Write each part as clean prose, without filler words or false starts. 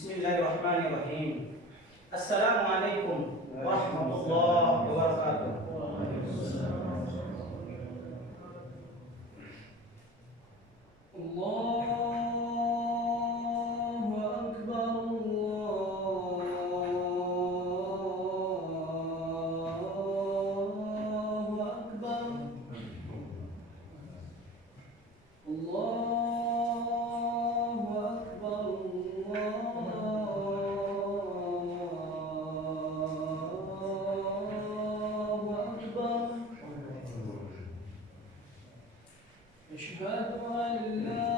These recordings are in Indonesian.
Bismillahirrahmanirrahim. Assalamualaikum warahmatullahi wabarakatuh. Allahu Akbar, Allahu Akbar, Allahu Akbar, Allahu Akbar. Asyhadu an la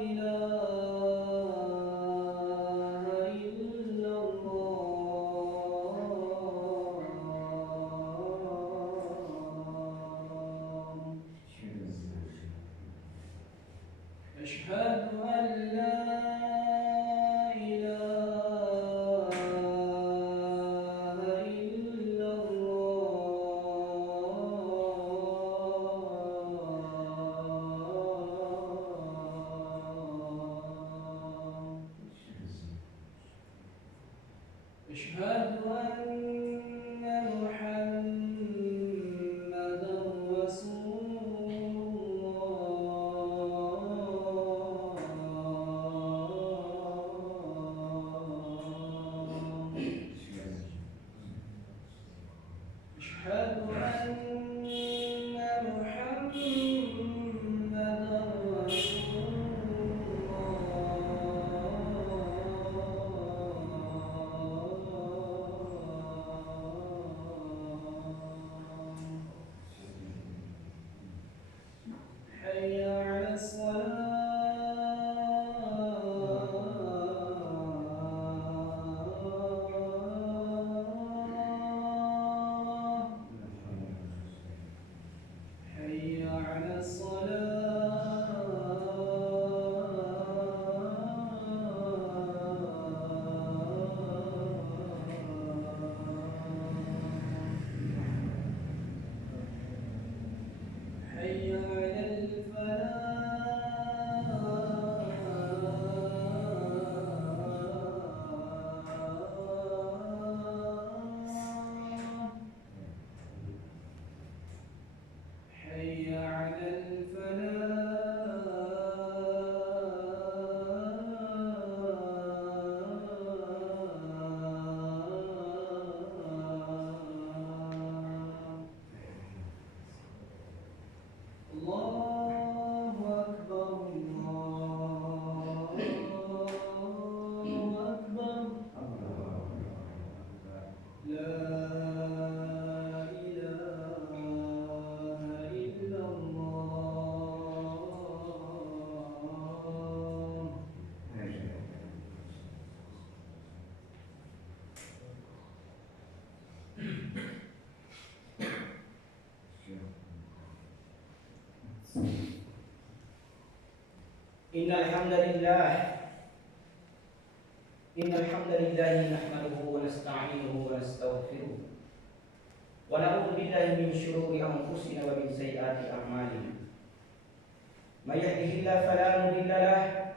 ilaha illallah. Asyhadu an la ilaha illallah. Asyhadu anna Muhammadan Rasulullah. Asyhadu anna Muhammadan Rasulullah. حي على الصلاة، حي على الصلاة، حي على الفلاح، حي على الفلاح. Allahu Akbar, Allahu Akbar. La ilaha illallah. Innal hamdalillah nahmaduhu wa nasta'inuhu wa nastaghfiruh wa na'udzu billahi min shururi anfusina wa min sayyiati a'malina. May yahdihillahu fala mudilla lahu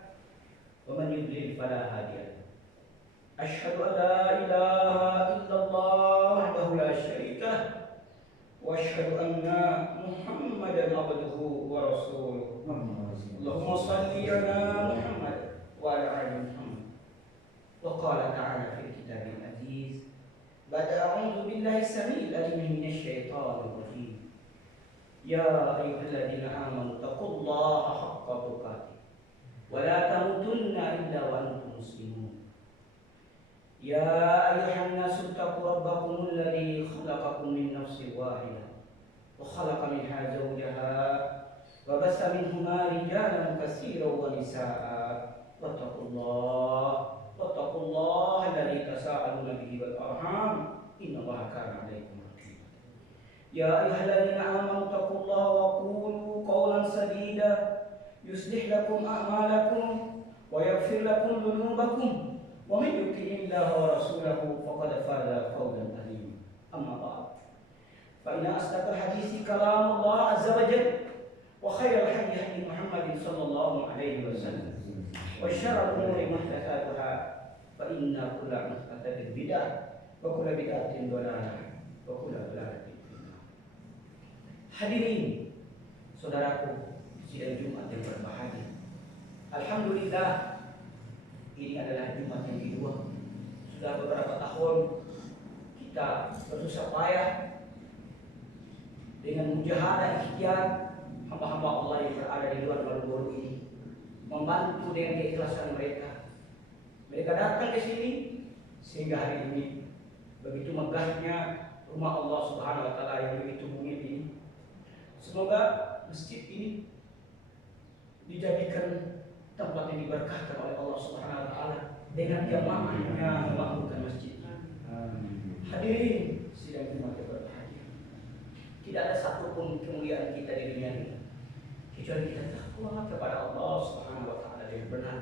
wa man yudlil fala hadiya lahu. Asyhadu an la ilaha illallah wahdahu la syarika lahu wa asyhadu anna Muhammadan abduhu wa rasuluh. Allahumma shalli ala Muhammad wa ala ali Muhammad. Wa qala ta'ala fil kitabil aziz ba'da a'udzu billahi samil alim minasy syaithanir rajim. Ya ayyuhalladzina amanu taqullaha haqqa tuqatih wa la tamutunna illa wa antum muslimun. Ya ayyuhan nasu taqu rabbakumul ladzi khalaqakum min nafsin wahidah wa khalaqa minha zawjaha wa bassa minhuma rijalan katsiran wa nisaa'a wattaqullaha alladzi tasaaluna bihi wal arham innallaha kana 'alaykum raqiba. Ya ayyuhalladzina amanu taqullaha wa qulu qawlan sadida yuslih lakum a'malakum wa yaghfir lakum dhunubakum wa man yuti'illaha wa rasulahu faqad faza fawzan 'azima. Amma ba'd. Fa inna asdaqal hadithi kalamullah azza wa jalla wa khairal hadi hadi Muhammadin sallallahu alaihi wasallam wa syarrul umuri muhdatsatuha fa inna kulla muhdatsatin bid'ah wa kulla bid'atin dhalalah wa kulla dhalalatin finnar. Hadirin saudaraku, sidang Jumat yang berbahagia. Alhamdulillah, ini adalah Jumat yang kedua. Sudah beberapa tahun kita bersusah payah dengan mujahadah ikhtiar hamba-hamba Allah yang berada di luar Malioboro ini, membantu dengan keikhlasan mereka. Mereka datang ke sini sehingga hari ini begitu megahnya rumah Allah Subhanahu wa taala yang begitu mungil ini. Semoga masjid ini dijadikan tempat yang diberkahkan oleh Allah Subhanahu wa taala dengan jamaahnya memakmurkan masjid. Hadirin sidang Jumat yang berbahagia. Tidak ada satupun kemuliaan kita di dunia ini kecuali kita takwa kepada Allah Subhanahu wa taala dengan benar.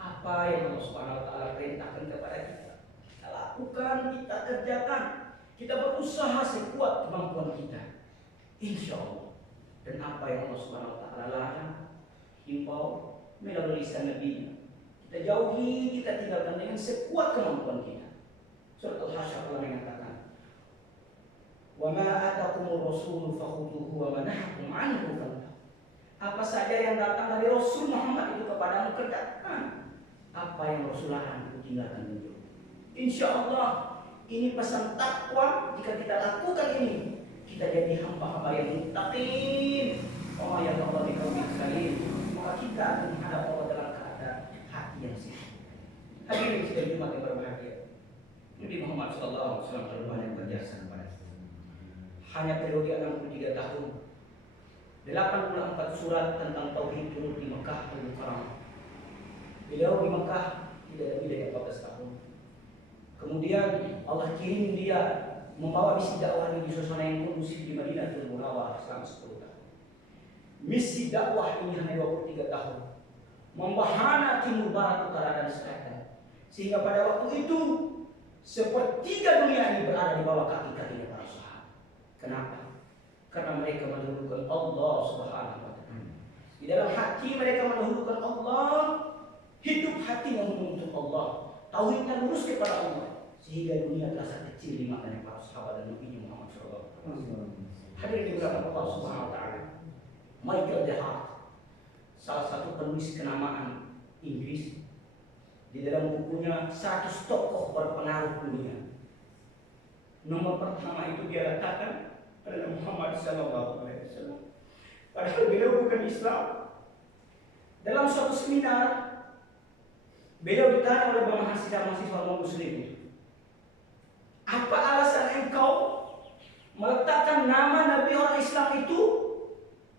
Apa yang Allah Subhanahu wa taala perintahkan kepada kita, kita lakukan, kita kerjakan. Kita berusaha sekuat kemampuan kita, insya Allah. Dan apa yang Allah Subhanahu wa taala larang, himbau melalui lisan Nabi, kita jauhi, kita tinggalkan dengan sekuat kemampuan kita. Surat Al-Hasyr Allah mengatakan, "Wa ma atakumur rasul fakhuduhu wa ma nahakum anhu fantahu." Apa saja yang datang dari Rasul Muhammad itu kepadamu kerjakan. Apa yang Rasul larang itu tinggalkan menjauh. Insya Allah ini pesan takwa. Jika kita lakukan ini, kita jadi hamba-hamba yang muttaqin. Oh ya Allah di kaum sekalian, maka kita akan menghadap Allah dalam keadaan hati yang sehat. Hadirin sidang Jumat yang berbahagia. Nabi Muhammad SAW terlalu banyak berjasa kepada kita. Hanya periode 63 tahun, 84 surat tentang tauhid turun di Mekah Al-Mukarramah. Beliau di Mekah tidak lebih dari 14 tahun. Kemudian Allah kirim dia membawa misi dakwah di suasana yang kondusif di Madinatul Munawwarah selama 10 tahun. Misi dakwah ini hanya 23 tahun, membahana timur barat utara dan selatan, sehingga pada waktu itu sepertiga dunia ini berada di bawah kaki-kakinya para sahabat. Kenapa? Karena mereka mendahulukan Allah Subhanahu wa taala. Di dalam hati mereka mendahulukan Allah, hidup hatinya untuk Allah, tauhidnya lurus kepada Allah, sehingga dunia terasa kecil di matanya para sahabat dan Nabi Muhammad SAW. Hadir di belakang Allah Subhanahu wa taala. Michael DeHart, salah satu penulis kenamaan Inggris, di dalam bukunya 100 tokoh berpengaruh dunia, nomor pertama itu dia letakkan adalah Muhammad SAW. Padahal beliau bukan Islam. Dalam suatu seminar, beliau ditanya oleh mahasiswa non-Muslim, apa alasan engkau meletakkan nama Nabi orang Islam itu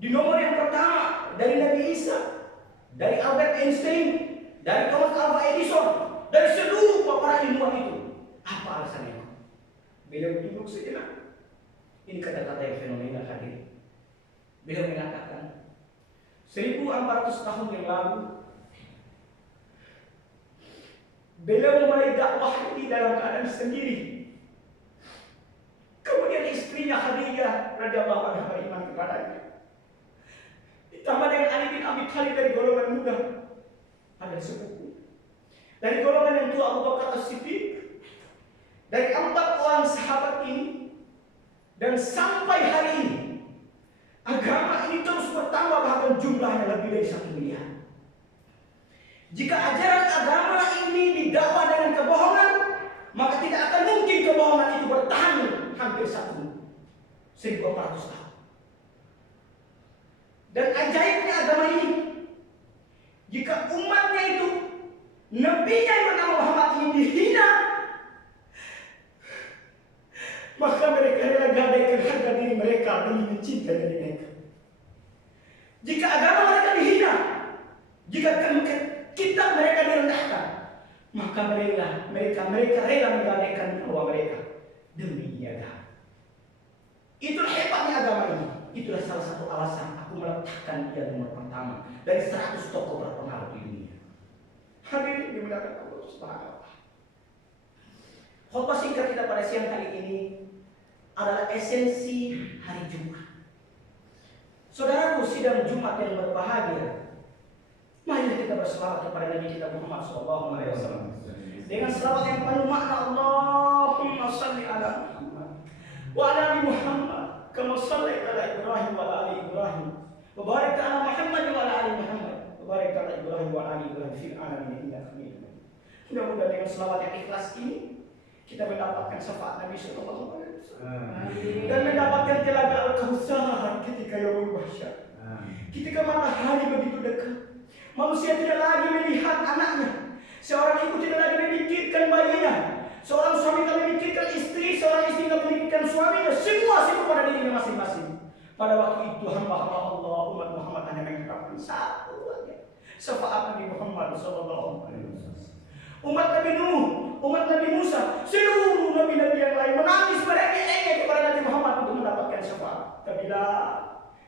di nomor yang pertama dari Nabi Isa, dari Albert Einstein, dari Thomas Alva Edison, dari seluruh para ilmuwan itu? Apa alasannya? Beliau duduk sejenak. Ini kata-kata yang fenomenal hadir. Beliau mengatakan, 1400 tahun yang lalu, beliau memulai dakwah ini dalam keadaan sendiri. Kemudian istrinya Khadijah radhiyallahu anha beriman kepadanya. Ditambah dengan Ali bin Abi Thalib dari golongan muda, ada sepupu. Dari golongan yang tua Abu Bakar As-Siddiq. Dari 4 orang sahabat ini, dan sampai hari ini agama ini terus bertambah, bahkan jumlahnya lebih dari 1 miliar. Jika ajaran agama ini didakwa dengan kebohongan, maka tidak akan mungkin kebohongan itu bertahan hampir 1.400 tahun. Dan ajaibnya agama ini, jika umatnya itu, nabinya yang bernama Muhammad ini dihina, maka mereka rela gadaikan harga diri mereka demi mencintai diri mereka. Jika agama mereka dihina, jika kita mereka direndahkan, maka mereka rela menggadaikan nyawa mereka demi agama. Itulah hebatnya agama ini. Itulah salah satu alasan aku meletakkan dia nomor pertama dari 100 tokoh berpengaruh di dunia. Hadirin dimuliakan Allah Subhanahu wa taala. Khotbah singkat kita pada siang hari ini adalah esensi hari Jumat. Saudaraku sidang Jumat yang berbahagia, mari kita berselawat kepada Nabi kita Muhammad SAW dengan selawat yang penuh makna. Allahumma salli ala Muhammad wa ala ali Muhammad kama shallaita ala Ibrahim wa ala ali Ibrahim wa barik ala Muhammad wa ala ali Muhammad wa barik ala Ibrahim wa ala ali Ibrahim fil alamin innaka Hamidum Majid. Mudah-mudahan dengan selawat yang ikhlas ini kita mendapatkan syafaat Nabi sallallahu alaihi wasallam dan mendapatkan telaga al-Kautsar ketika yaumul mahsyar. Ketika matahari begitu dekat, manusia tidak lagi melihat anaknya, seorang ibu tidak lagi memikirkan bayinya, seorang suami tidak memikirkan istri, seorang istri tidak memikirkan suaminya, semua sibuk pada dirinya masing-masing. Pada waktu itu hamba-hamba Allah umat Muhammad hanya mengharapkan satu saja, syafaat Nabi Muhammad sallallahu alaihi wasallam. Umat Nabi Nuh, umat Nabi Musa, seluruh nabi-nabi yang lain menangis merengek-rengek kepada Nabi Muhammad untuk mendapatkan syafaat. Bila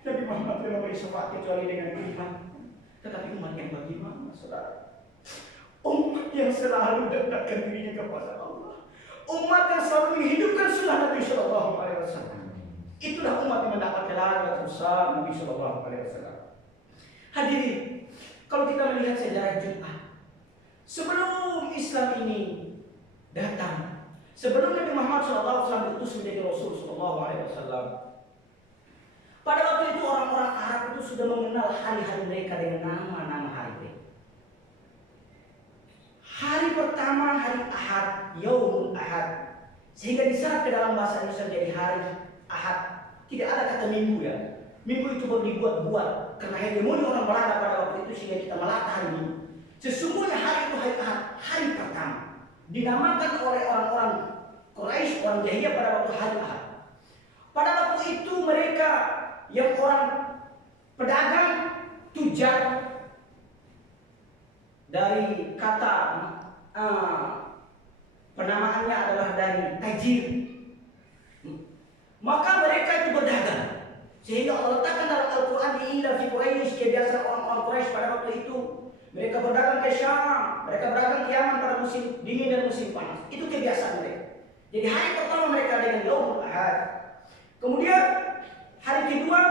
Nabi Muhammad tidak memberi syafaat kecuali dengan pilihan. Tetapi umat yang bagaimana, saudara? Umat yang selalu mendekatkan dirinya kepada Allah, umat yang selalu menghidupkan sunnah Nabi Sallallahu Alaihi Wasallam. Itulah umat yang mendapatkan laga besar Nabi Sallallahu Alaihi Wasallam. Hadirin, kalau kita melihat sejarah Jumat, sebelum Islam ini datang, sebelum Nabi Muhammad SAW diutus menjadi Rasul Sallallahu Alaihi Wasallam, pada waktu itu orang-orang Arab itu sudah mengenal hari-hari mereka dengan nama-nama hari mereka. Hari pertama hari Ahad, Yaumul Ahad, sehingga diserap ke dalam bahasa Indonesia menjadi hari Ahad. Tidak ada kata minggu ya. Minggu itu baru dibuat-buat karena hegemoni orang Belanda pada waktu itu sehingga kita melata hari Minggu. Sesungguhnya hari itu hari Ahad, hari pertama. Dinamakan oleh orang-orang Quraisy, orang Jahiliyah pada waktu hari Ahad. Pada waktu itu mereka yang orang pedagang, tujar, dari kata penamaannya adalah dari tajir, maka mereka itu berdagang sehingga Allah letakkan dalam Al-Quran di ila fi Quraisy, kebiasaan orang-orang Quraisy pada waktu itu mereka berdagang ke Syam, mereka berdagang ke Yaman pada musim dingin dan musim panas. Itu kebiasaan mereka. Jadi hari pertama mereka dengan Yaumul Ahad. Kemudian hari kedua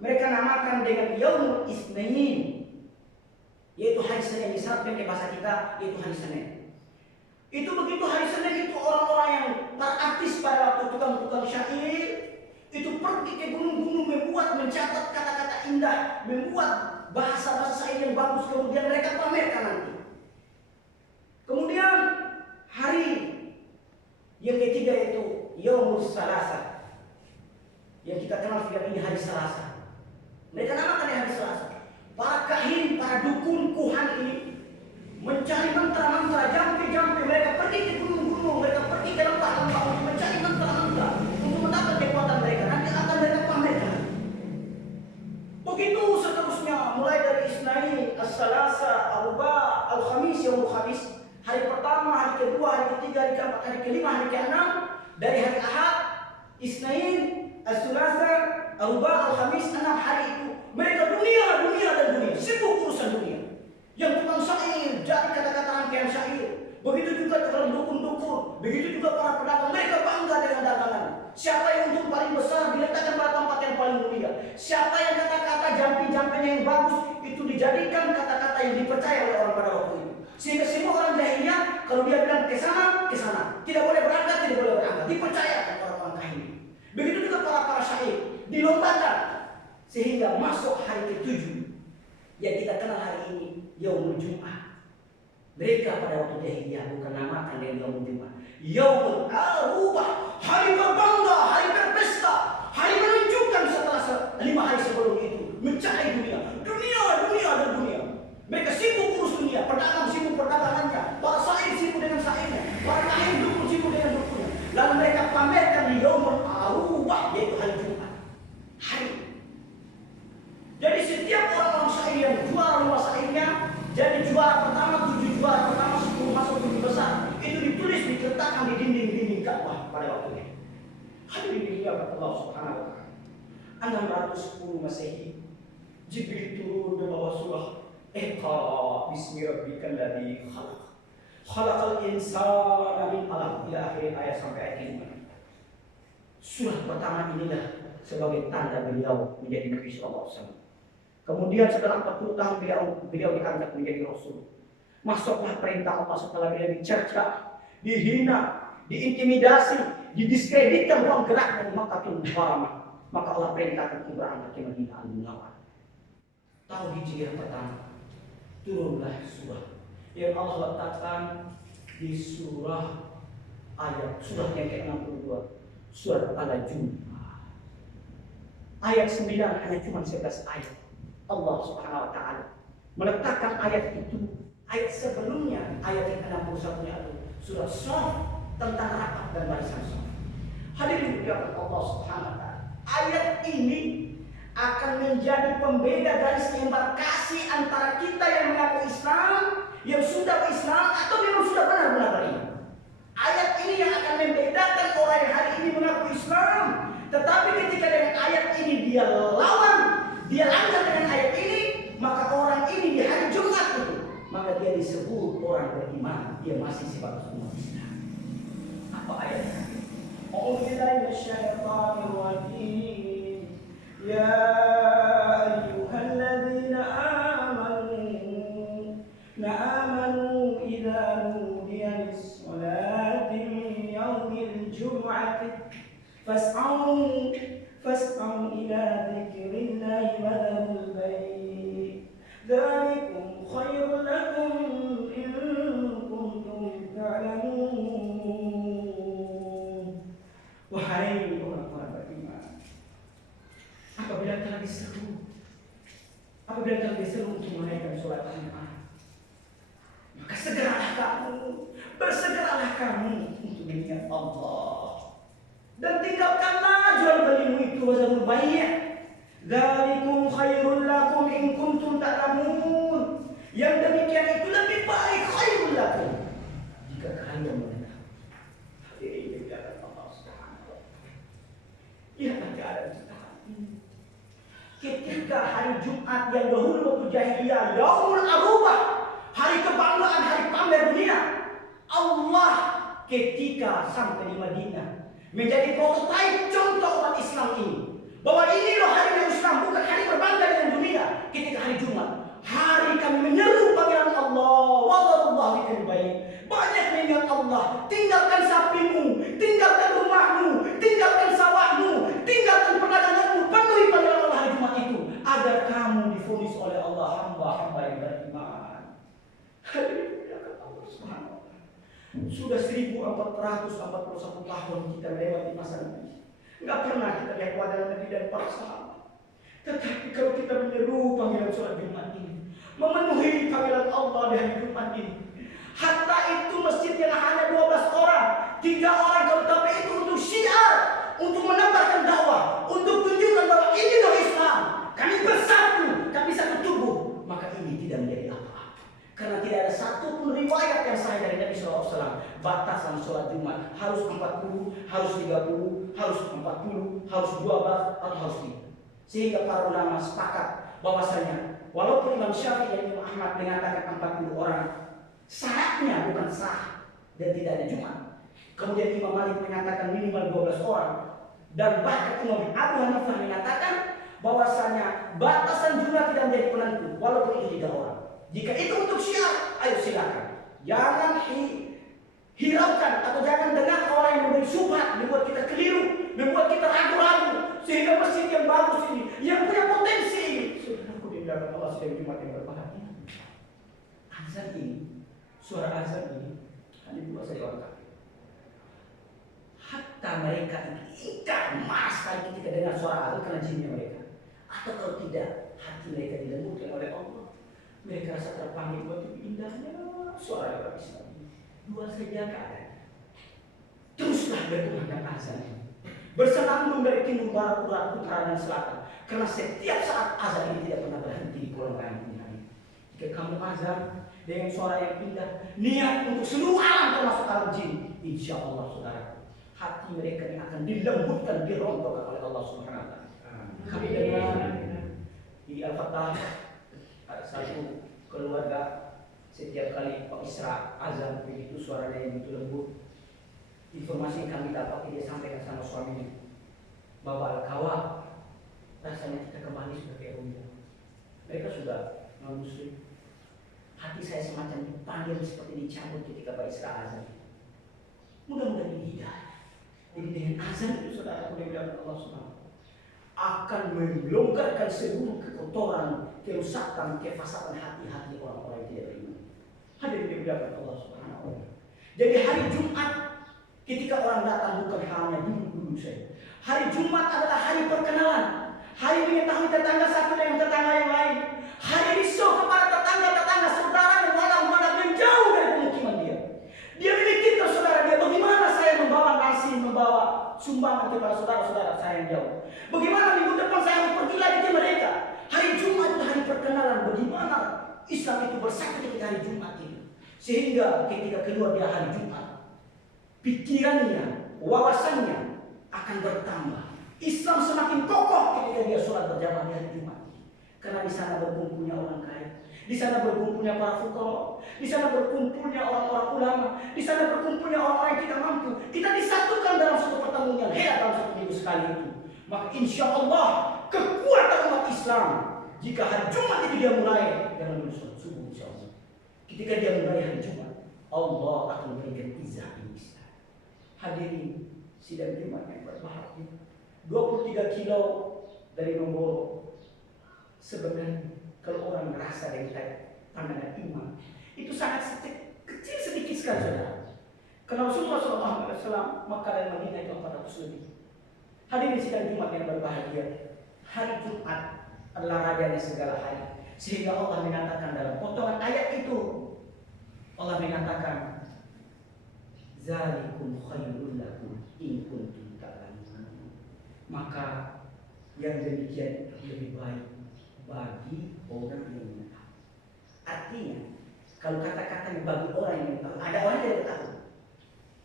mereka namakan dengan Yaumul Isnain, yaitu hari Senin. Disebutkan ke bahasa kita yaitu hari Senin. Itu begitu hari Senin itu orang-orang yang para artis pada waktu tukang-tukang syair itu pergi ke gunung-gunung membuat, mencatat kata-kata indah, membuat bahasa-bahasa syair yang bagus, kemudian mereka pamerkan nanti. Kemudian hari yang ketiga itu Yaumul Salasa, yang kita kenal juga ini hari Selasa. Mereka namakan hari Selasa. Para kahin, para dukun, kuhan ini mencari mantra-mantra, jampi-jampi. Mereka pergi ke gunung-gunung, mereka pergi ke lembah-lembah untuk mencari mantra-mantra untuk mendapat kekuatan mereka. Nanti akan mereka pamerkan. Begitu seterusnya, mulai dari Isnain, As-Salasa, Al-Arba, Al-Khamis, Yaumul Khamis. Hari pertama, hari kedua, hari ketiga, hari keempat, hari kelima, hari keenam. Dari hari Ahad, Isnain, As-Sulasa, Al-Arba, Al-Khamis, 6 hari itu mereka dunia dan dunia, sibuk urusan dunia. Yang tukang syair, jadi kata-kata rangkaian syair. Begitu juga orang dukun-dukun, begitu juga para pedagang, mereka bangga dengan dagangan. Siapa yang untung paling besar diletakkan pada tempat yang paling mulia. Siapa yang kata-kata jampi-jampinya yang bagus itu dijadikan kata-kata yang dipercaya oleh orang pada waktu itu. Sehingga semua orang jahiliyah kalau dia bilang ke sana, tidak boleh berangkat, dipercayakan orang-orang kahin. Begitu juga para syair dilombakan sehingga masuk hari ke-7 yang kita kenal hari ini, Yaumul Jum'ah. Mereka pada waktu jahiliyah bukan namakan dengan Yaumul Jum'ah, Yaumul Arubah, hari berbangga, hari berpesta, hari menunjukkan setelah 5 hari sebelum itu mencari dunia. Mereka sibuk urus dunia, pedagang sibuk perdagangannya, para syair sibuk dengan syairnya, para kahin dukun sibuk dengan dukunnya. Lalu mereka pamerkan di Yaumul Arubah, yaitu hari Jumat. Jadi setiap orang-orang syair yang juara luas syairnya, jadi juara pertama, 7 juara pertama, 10 masuk 7 besar, itu ditulis, diletakkan di dinding-dinding Ka'bah pada waktunya. Hadirin dirahmati Allah Subhanahu wa taala. 610 Masehi, Jibril turun membawa surah Iqra bismi rabbikal ladzi khalaq. Khalaqal insana min 'alaq, ila akhir ayat sampai ayat 5. Surah pertama inilah sebagai tanda beliau menjadi Nabi sallallahu alaihi wasallam. Kemudian setelah 40 tahun beliau diangkat menjadi Rasul. Masuklah perintah Allah setelah beliau dicerca, dihina, diintimidasi, didiskreditkan ruang gerak dari Makkahul Mukarramah. Maka Allah perintahkan untuk berangkat ke Madinah Al-Munawwarah. Tahun Hijriah pertama turunlah surah yang Allah letakkan di surah yang ke-62, surat Al-Jumu'ah. Ayat 9 hanya cuma 11 ayat. Allah Subhanahu wa taala meletakkan ayat itu, ayat sebelumnya, ayat yang ke-61 itu surat Shaf tentang Raqab dan barisan Shaf. Hadirin dirahmati Allah Subhanahu wa taala. Ayat ini akan menjadi pembeda garis embarkasi antara kita yang mengaku Islam, yang sudah berislam atau memang sudah benar-benar beriman. Ayat ini yang akan membedakan orang yang hari ini mengaku Islam, tetapi ketika dengan ayat ini dia lawan, dia langgar dengan ayat ini, maka orang ini di hari Jumat itu, maka dia disebut orang beriman, dia masih sebatas umat Islam. Apa ayatnya? A'udzubillahiminasyaitonirrajim. Ya ayyuhalladzina amanu idza nudiya lis-salati min yaumil jum'ati fas'au ila dzikrillahi wa dharul bay'. Dzalikum khairul lakum in kuntum ta'lamun. Wahai orang-orang beriman, apabila kalian diseru untuk menunaikan sholat Jumat, maka bersegeralah kamu untuk mengingat Allah, dan tinggalkanlah jual belimu itu wazarul bai'. Dzalikum khairul lakum in kuntum ta'lamun. Yang demikian itu lebih baik, khairul lakum, jika kalian mengetahui. Hadirin yang Allah Subhanahu wa taala. Lihatlah keadaan kita hari ini. Ketika hari Jumat yang dahulu waktu jahiliyah, Yaumul Arubah, hari kebanggaan, hari pamer dunia, Allah ketika sampai di Madinah menjadi prototipe contoh umat Islam ini, bahwa ini loh hari Islam, bukan hari berbangga dengan dunia. Ketika hari Jumat, hari kami menyeru panggilan Allah, wallahu bikin baik, banyak mengingat Allah. Tinggalkan sapimu, tinggalkan rumahmu, tinggalkan sawahmu, tinggalkan perdaganganmu, penuhi panggilan Allah hari Jumat itu, agar kamu divonis oleh Allah hamba-hamba yang beriman. Hadirin Allah Subhanahu wa taala. Sudah 1441 tahun kita melewati masa ini. Enggak pernah kita lihat wajah Nabi dan para sahabat. Tetapi kalau kita menyeru panggilan sholat Jumat ini, memenuhi panggilan Allah di hari Jumat ini, hatta itu masjidnya hanya 12 orang, 3 orang kalau tapi itu untuk syiar, untuk menambahkan dakwah, untuk tunjukkan bahwa ini loh Islam, kami bersatu, kami satu tubuh. Maka ini tidak menjadi apa-apa, karena tidak ada satupun riwayat yang sahih dari Nabi SAW batasan sholat Jumat harus 40, harus 30, harus 40, harus 12 atau harus 3. Sehingga para ulama sepakat bahwasanya walaupun Imam Syafi'i dan Imam Ahmad mengatakan 40 orang, syaratnya bukan sah dan tidak ada Jumat. Kemudian Imam Malik mengatakan minimal 12 orang, dan bahkan Imam Abu Hanifah mengatakan bahwasanya batasan jumlah tidak menjadi penentu walaupun itu 3 orang. Jika itu untuk syiar, ayo silakan. Jangan hiraukan atau jangan dengar orang yang memberi syubhat, membuat kita keliru, membuat kita ragu-ragu, sehingga masjid yang bagus ini, yang punya potensi ini, saudaraku di dalam Allah sedang Jumat yang berbahagia. Azan ini, suara azan ini hanya 2 saja orang kafir. Hatta mereka ini ingkar mas sekali ketika dengar suara azan karena jinnya mereka. Atau kalau tidak, hati mereka dilembutkan oleh Allah. Mereka rasa terpanggil begitu indahnya suara orang Islam. 2 saja keadaan. Teruslah berkumandang azan, bersenandung dari timur, barat, utara, dan selatan. Karena setiap saat azan ini tidak pernah berhenti di kolam langit ini. Jika kamu azan dengan suara yang indah, niat untuk seluruh alam termasuk alam jin, insya Allah saudara, hati mereka ini akan dilembutkan, dirontokkan oleh Allah Subhanahu wa taala. Kami dengar di Al-Fatah ada satu keluarga, setiap kali Pak Isra azan begitu suaranya yang begitu lembut. Informasi yang kami dapat dia sampaikan sama suaminya, Bapak Al-Kawa, rasanya kita kembali sebagai rumah. Mereka sudah non-muslim. Hati saya semacam dipanggil seperti dicabut ketika Pak Isra azan. Mudah-mudahan ini hidayah. Jadi dengan azan itu saudara mudah-mudahan Allah Subhanahu akan melonggarkan seluruh kekotoran, kerusakan, kefasadan hati-hati orang-orang yang tidak beriman. Hadirin dimuliakan Allah Subhanahu wa taala. Jadi hari Jumat ketika orang datang bukan hanya duduk-duduk saja. Hari Jumat adalah hari perkenalan, hari mengetahui tetangga satu dengan tetangga yang lain, hari risau kepada tetangga-tetangga saudara yang walau-walau yang jauh dari pemukiman dia. Dia memikirkan saudara dia, bagaimana saya membawa nasi, membawa sumbangan kepada saudara-saudara saya yang jauh. Bagaimana minggu depan saya harus pergi lagi ke mereka. Hari Jumat itu hari perkenalan, bagaimana Islam itu bersatu ketika hari Jumat itu. Sehingga ketika keluar dia hari Jumat, pikirannya, wawasannya akan bertambah. Islam semakin kokoh ketika dia sholat berjamaah di hari Jumat. Karena di sana berkumpulnya orang kaya, di sana berkumpulnya para fuqara, di sana berkumpulnya orang-orang ulama, di sana berkumpulnya orang-orang yang tidak mampu. Kita disatukan dalam satu pertemuan yang hebat dalam satu minggu sekali itu. Maka insya Allah kekuatan umat Islam jika hari Jumat itu dia mulai dengan sholat subuh insya Allah. Ketika dia mulai hari Jumat, Allah akan memberikan izah di Islam. Hadirin sidang Jumat yang berbahagia, 23 kilo dari Nomboro. Sebenarnya kalau orang merasa dari pandangan iman itu sangat kecil sedikit sekali saudara. Karena Rasulullah SAW Makkah dan Madinah itu 400 lebih. Hadirin sidang Jumat yang berbahagia, hari Jumat adalah rajanya segala hari. Sehingga Allah mengatakan dalam potongan ayat itu, Allah mengatakan, Zalikum khairul lakum in kuntum ta'lamun. Maka yang demikian lebih baik bagi orang yang mengetahui. Artinya, kalau kata-kata bagi orang yang mengetahui, ada orang yang tidak tahu.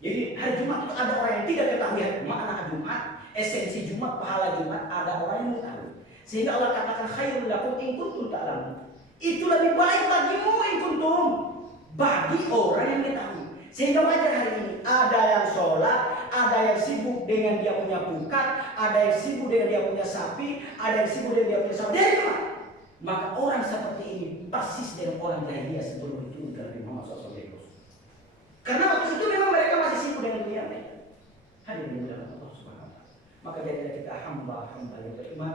Jadi hari Jumat itu ada orang yang tidak ketahui makna Jumat, esensi Jumat, pahala Jumat, ada orang yang mengetahui. Sehingga Allah katakan khairul lakum in kuntum ta'lamun. Itu lebih baik bagimu in kuntum, bagi orang yang mengetahui. Sehingga wajar hari ini ada yang sholat, ada yang sibuk dengan dia punya pukat, ada yang sibuk dengan dia punya sapi, ada yang sibuk dengan dia punya sapi. Dari mana? Maka orang seperti ini persis dengan orang jahiliyah sebelum diturunkan Nabi Muhammad SAW. Karena waktu itu memang mereka masih sibuk dengan dunia mereka. Hadirin dalam Allah Subhanahu wa taala. Maka jadilah kita hamba-hamba yang beriman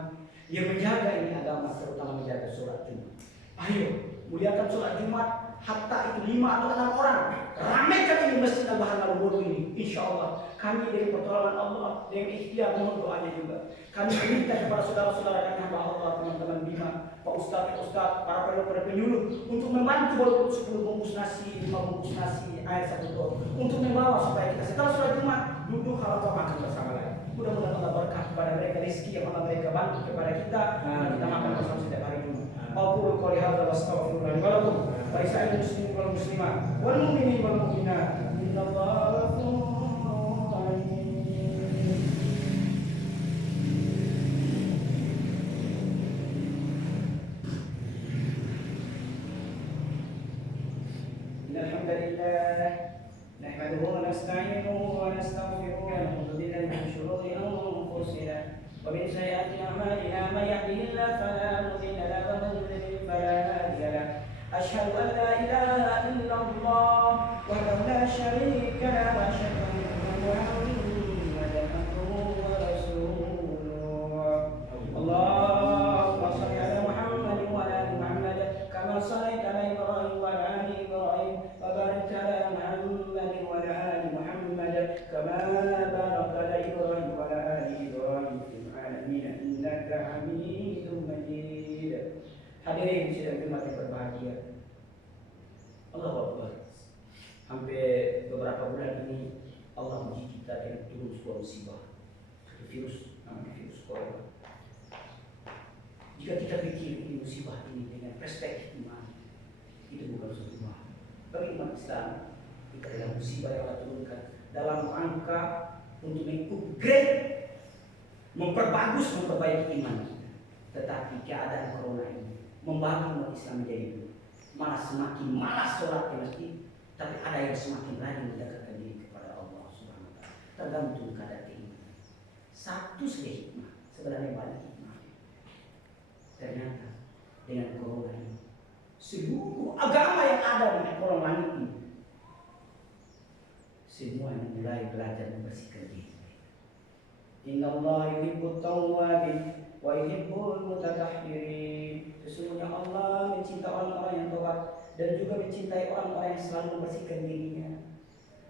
yang menjaga ini agama, terutama menjaga sholat Jumat. Ayo muliakan sholat Jumat. Hatta itu 5 atau 6 orang ramaikan ini masjid Al-Bahar Maluboro ini. Insya Allah kami dari pertolongan Allah dengan ikhtiar mohon doanya juga. Kami meminta kepada saudara-saudara kami hamba Allah, teman-teman Bima, Pak Ustadz, para penyuluh untuk membantu walaupun 10 bungkus nasi, 5 bungkus nasi, air 1 botol untuk membawa supaya kita setelah sholat Jumat duduk halaqah makan bersama lagi. Mudah-mudahan Allah berkah kepada mereka, rezeki yang Allah mereka bantu kepada kita, kita makan bersama setiap hari Jumat. Aqulu qouli hadza wa astaghfirullahi wa lakum wa lisa'il muslimin wal muslimat wal mu'minin wal mu'minat innallaha ghafurur rahim. Innal hamdalillah nahmaduhu wa nasta'inuhu wa nastaghfiruhu wa na'udzu billahi min shururi anfusina wa min sayyiati a'malina may yahdihillahu fala mudilla lahu wa man yudlil fala hadiya lahu. Asyhadu an la ilaha illallah wahdahu la syarika lahu wa asyhadu anna Muhammadan abduhu wa rasuluh. Allahumma shalli ala Muhammad wa ala ali Muhammad kama shallaita ala Ibrahim wa ala ali Ibrahim wa barik ala Muhammad wa ala ali Muhammad kama barakta ala Ibrahim wa ala ali Ibrahim fil alamin innaka Hamidum Majid. Hadirin sidang Jumat yang berbahagia, Allahu Akbar. Hampir beberapa bulan ini Allah menguji kita dengan turun sebuah musibah, satu virus namanya virus corona. Jika kita pikir ini musibah ini dengan perspektif iman, itu bukan suatu hal. Bagi umat Islam, itu adalah musibah yang Allah turunkan dalam rangka untuk mengupgrade, memperbaiki iman kita. Tetapi keadaan corona ini membagi umat Islam menjadi 2. Malah semakin malas sholat di masjid, tapi ada yang semakin rajin mendekatkan diri kepada Allah Subhanahu wa taala. Tergantung kadar keimanan. Satu saja hikmah, sebenarnya banyak hikmah. Ternyata dengan corona ini. Seluruh agama yang ada di kolong langit ini semuanya mulai belajar membersihkan diri. Innallaha yuhibbut tawwabin wa yuhibbul mutatahhirin. Sesungguhnya Allah mencintai orang-orang yang tobat dan juga mencintai orang-orang yang selalu membersihkan dirinya.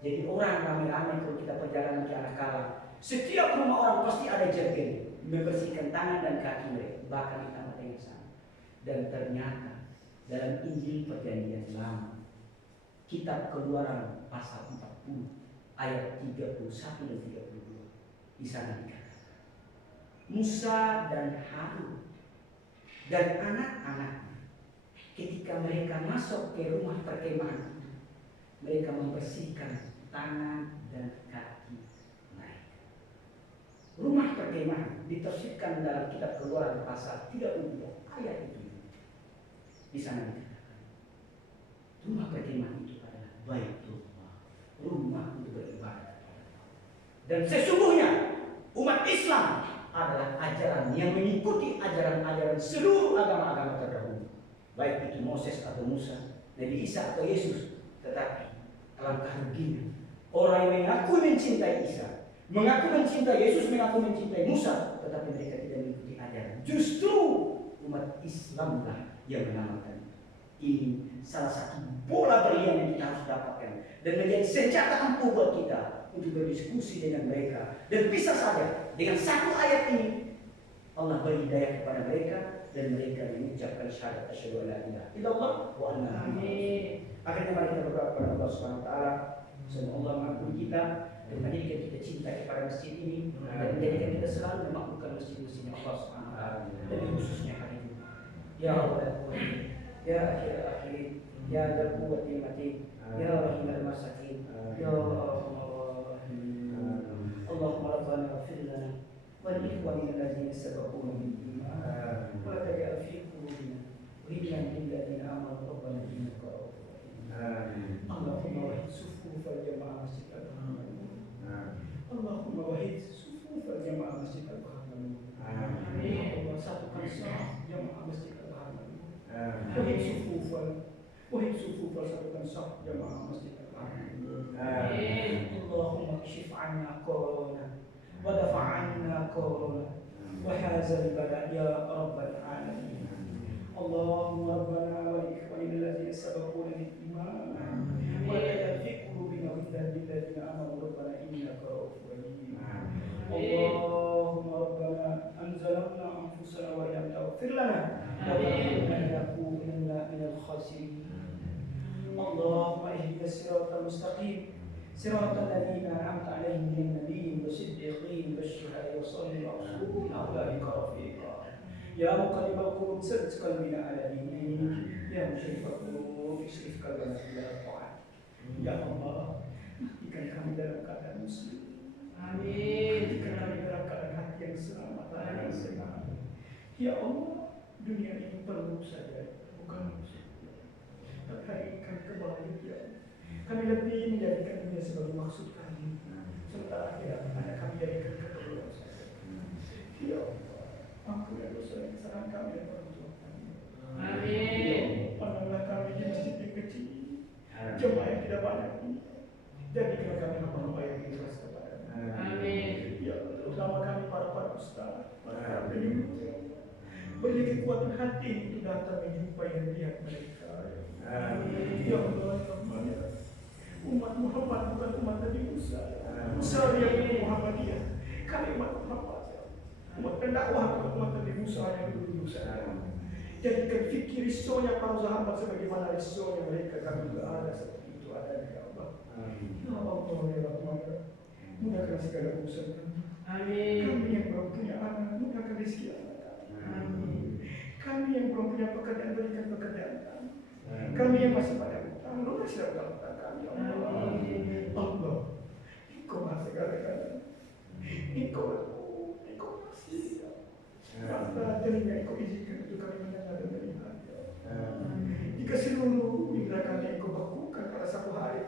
Jadi orang ramai-ramai kalau kita perjalanan ke arah Ka'bah, setiap rumah orang pasti ada jergen membersihkan tangan dan kaki mereka, bahkan di tempat yang sama. Dan ternyata dalam Injil Perjanjian Lama, Kitab Keluaran pasal 40 ayat 31 dan 32, di sana dikatakan Musa dan Harun dan anak-anaknya ketika mereka masuk ke rumah perkemahan itu, mereka membersihkan tangan dan kaki mereka. Rumah perkemahan ditafsirkan dalam Kitab Keluaran pasal 32 ayat itu. Di sana dikatakan rumah perkemahan itu adalah Baitullah, rumah untuk beribadah. Dan sesungguhnya umat Islam adalah ajaran yang mengikuti ajaran-ajaran seluruh agama-agama terdahulu, baik itu Moses atau Musa, Nabi Isa atau Yesus. Tetapi alangkah ruginya orang yang mengaku mencintai Isa, mengaku mencintai Yesus, mengaku mencintai Musa, tetapi mereka tidak mengikuti ajaran. Justru umat Islamlah yang menamakan. Ini salah satu bola berlian yang kita harus dapatkan dan menjadi senjata ampuh buat kita untuk berdiskusi dengan mereka. Dan bisa saja dengan satu ayat ini Allah beri hidayah kepada mereka dan mereka mengucapkan syahadat asyhadu an la ilaha illallah wa anna muhammadar. Akhirnya mari kita berdoa kepada Allah Subhanahu wa taala. Semoga Allah mengampuni kita dan menjadikan kita cinta kepada masjid ini dan menjadikan kita selalu memakmurkan masjid-masjid Allah Subhanahu wa taala, dan khususnya hari ini. Ya Allah, ya akhir-akhir, ya Dzal Quwwati Matin, ya Rahimul Masakin, ya Allahumma rabbana ighfir lana wa li ikhwanina allazina sabaquna bil iman wa la taj'al fi qulubina ghillan lil ladzina amanu rabbana innaka ra'ufur rahim. Allahumma wahid sufufal jamaah masjid al-Rahman. Allahumma wahid sufufal jamaah masjid al-Rahman. Amin. Allah satukan saf jamaah masjid al-Rahman. وهي صفوف سبقا صف جماعة مسجد الحرمين. اللهم اكشف عنا كورونا ودفع عنا كورونا وهذا البلاء يا رب العالمين. اللهم ربنا ولإخواننا الذين سبقونا بالإيمان ولا تجعل في قلوبنا غلا للذين آمنوا ربنا إنك رؤوف رحيم. اللهم ربنا أنزلنا أنفسنا وإن لم تغفر لنا لنكونن من الخاسرين. اللهم اهدنا الصراط المستقيم صراط الذين أنعمت عليهم من النبيين والصديقين والشهداء والصالحين وحسن أولئك رفيقا. يا مقلب القلوب ثبت قلبنا على دينك. يا مشرف القلوب اصرف قلبنا إلى طاعتك. Ya Allah, jadikan kami dalam keadaan muslim. Amin. Jadikan kami dalam keadaan hati yang selamat, hati yang senang. Ya Allah, dunia ini perlu saja, bukan musuh. Tapi hari ini kami kebahagiaan. Kami lebih menjadikan dunia sebagai maksud kami. Sementara akhirat hanya kami jadikan keperluan saja. Ya Allah, ampunilah dosa dan kesalahan kami dan orang tua kami. Amin. Ya Allah, pandanglah kami di masjid yang kecil, jemaah yang tidak banyak ini. Jadikan kami hamba-hamba yang ikhlas kepada-Mu. Amin. Ya Allah, terutama kami para ustaz, para penyuluh. Beri kekuatan hati untuk datang menjumpai dan melihat mereka. Amin. Ya Allah, umat Muhammad bukan umat Nabi Musa. Musa yang Muhammadiyah. Kami umat Muhammad. Umat pendakwah bukan umat Nabi Musa yang dulu saja. Jadikan fikir risonya para sahabat sebagaimana risonya mereka. Kami juga ada seperti itu adanya, ya Allah. Ya Allah, ya Rahman, mudahkan segala urusan kami. Amin. Kami yang belum punya anak, mudahkan rezeki anak kami. Amin. Kami yang belum punya pekerjaan, berikan pekerjaan kami. Kami yang masih pada utang, lunaskan utang kami, ya Allah. Allah, Engkau maha segala-galanya. Engkau masih. Maka telinga Engkau izinkan untuk kami mendengar dan melihat. Jika seluruh indera kami Engkau bakukan pada satu hari,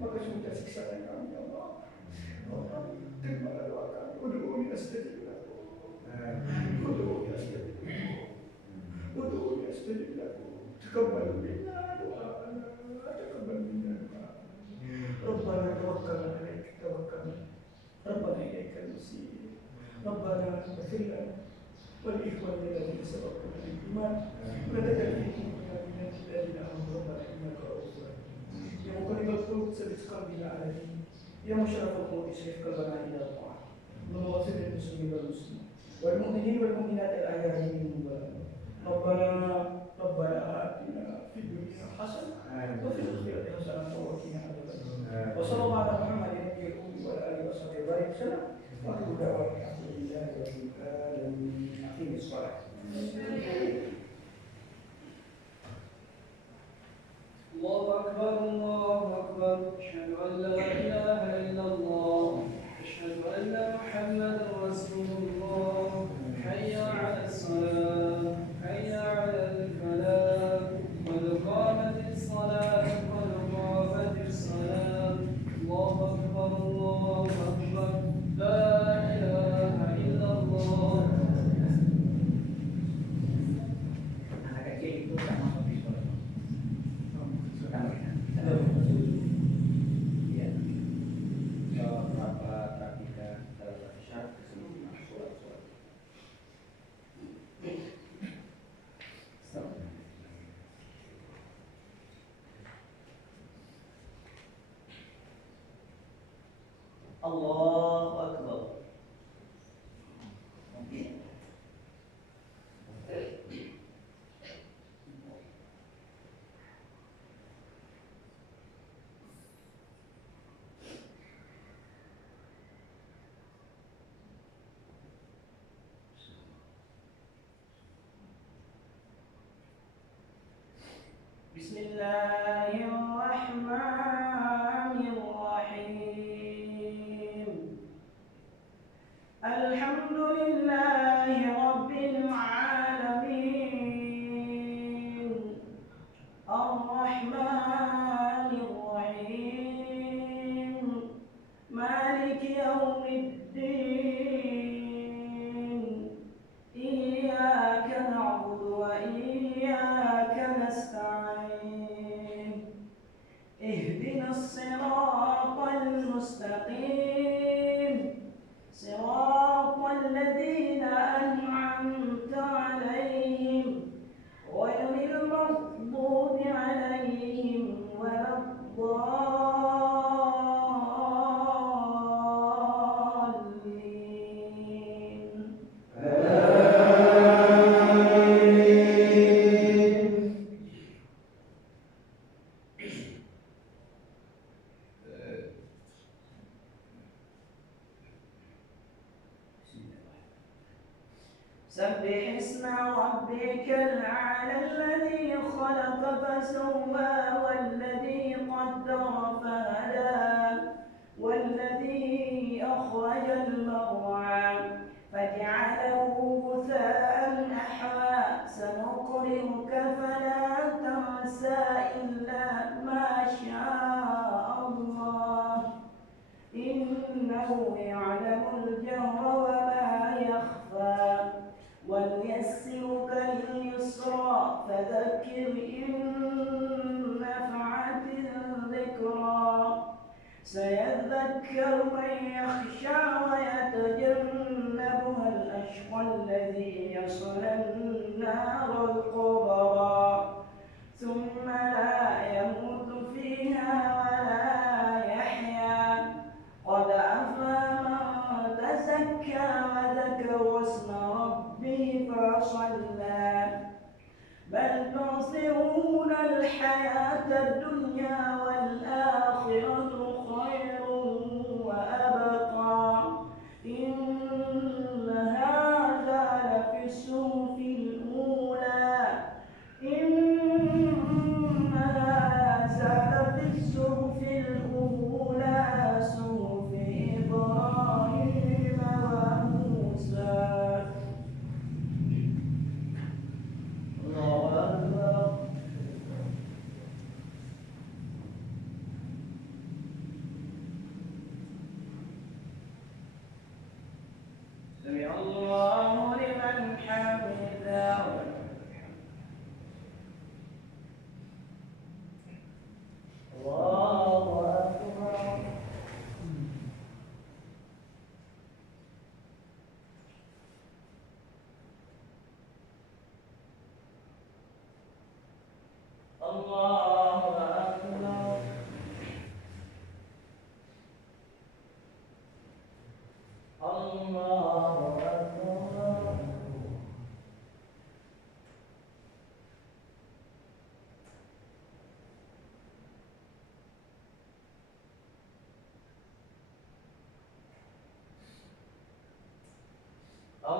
maka sudah siksa kami, ya Allah. Allah, terimalah doa kami. Udu'u ila astajib lakum. Udu'u ila astajib lakum. ادعوني استجب لكم تقبل منا دعاءنا تقبل منا دعاءنا ربنا توكلنا عليك توكلنا ربنا اليك المصير ربنا اغفر لنا ولإخواننا الذين سبقونا بالإيمان ولا تجعل في قلوبنا من الذين آمنوا ربنا إنك رؤوف رحيم يا مقلب القلوب ثبت قلبنا على دينك يا مشرف القلوب اشرف قلبنا إلى طاعتك اللهم اغفر للمسلمين والمسلمات والمؤمنين والمؤمنات الأحياء منهم والأموات ربنا آتنا في الدنيا حسنة وفي الآخرة حسنة وقنا عذاب النار وصلى الله على محمد النبي الأمي وعلى آله وصحبه وسلم وآخر دعوانا الحمد لله رب العالمين أقيم الصلاة الله أكبر الله أكبر أشهد أن لا إله إلا الله أشهد أن محمدا رسول الله حي على الصلاة حي على الفلاح قد قامت الصلاة قد قامت الصلاة الله أكبر الله أكبر لا إله إلا الله. anak kecil itu tak masuk di sekolah. Ya. Beberapa praktika dalam syarat keseluruhan sholat. Allahu Akbar. Bismillahirrahmanirrahim. Alhamdulillahi rabbil alamin. Ar-Rahmanir Rahim. Maliki yaumiddin. Iyyaka na'budu wa iyyaka nasta'in. Ihdinas siratal mustaqim. Siratal ladzina an'amta 'alaihim ghairil maghdubi 'alaihim waladdallin. سبح اسم ربك الأعلى الذي خلق فسوى والذي قدر فهدى والذي أخرج المرعى فجعله غثاء أحوى سنقرئك فلا تنسى إلا ما شاء الله إنه يعلم الجهر وما يخفى ونيسرك لليسرى فذكر إن نفعت الذكرى سيذكر من يخشى ويتجنبها الأشقى الذي يصلى النار الكبرى ثم لا يموت فيها ولا يحيا قد أفلح من تزكى وذكر اسم ربه فصلى بل تؤثرون الحياة الدنيا والآخرة خير وأبقى إن هذا لفي الصحف الأولى إن هذا لفي الصحف الأولى صحف إبراهيم وموسى. الله أكبر.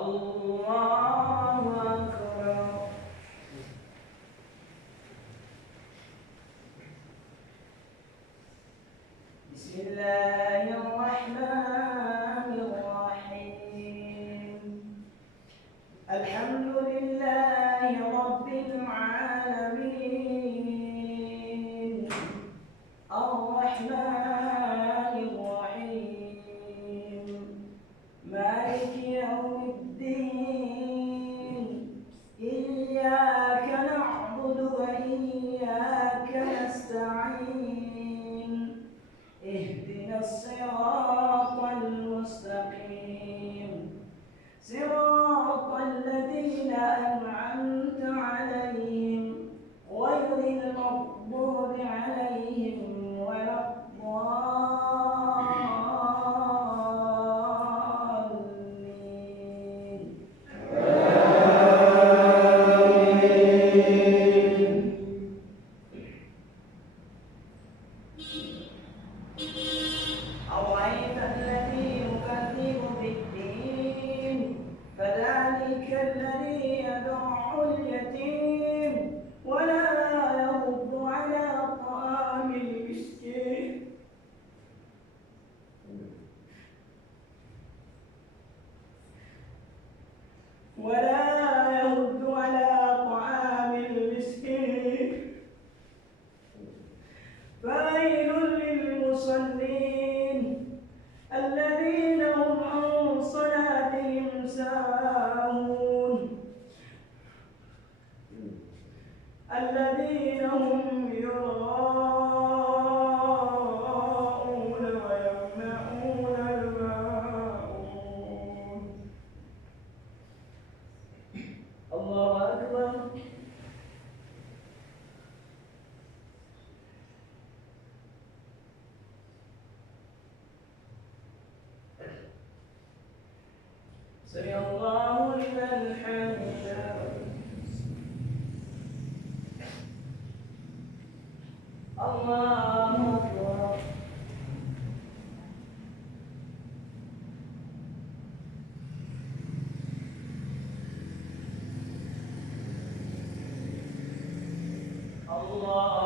الله أكبر. بسم الله الرحمن الرحيم. الحمد لله رب العالمين الرحمن الرحيم مالك يوم الدين إياك نعبد وإياك نستعين اهدنا الصراط المستقيم صراط الذين أنعمت عليهم غير المغضوب عليهم ولا الضالين. أرأيت الذي يكذب بالدين فذلك الذي يدع اليتيم ولا يرد على طعام المسكين فويل للمصلين الذين هم عن صلاتهم ساهون الذين هم يراءون ويمنعون الماعون. الله أكبر. سمع الله لمن حمده. الله أكبر. الله